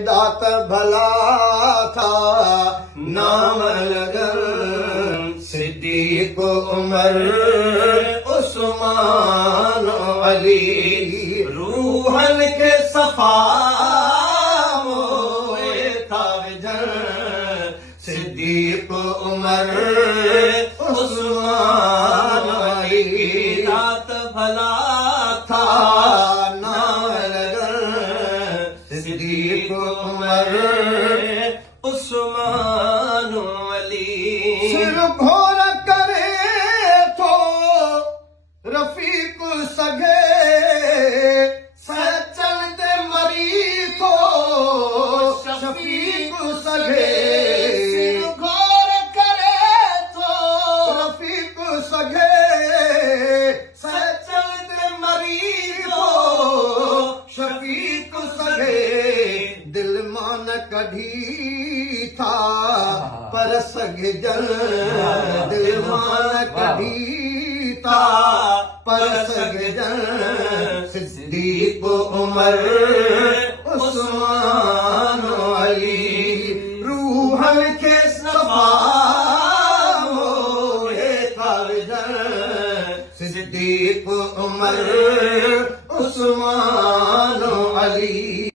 दात भला था नाम लगन सिद्दीक उमर उस्मान अली रूहन के सफा मोए ताजन सिद्दीक उमर उस्मान अली दात भला था नाम लगन सिद्दीक उमर उस्मान अली सिर घोर करे तो रफीक सगे चलते मरी तो शफीक सगे सिर घोर करे तो रफीक सगे चलते मरी तो शफीक सगे दिल मान कढ़ी था पर सगे जन दिल मान कढ़ी था पर सगे जन सिद्दीक उमर उस्मान अली रूहन के सफा मोए ताजन सिद्दीक उमर उस्मान अली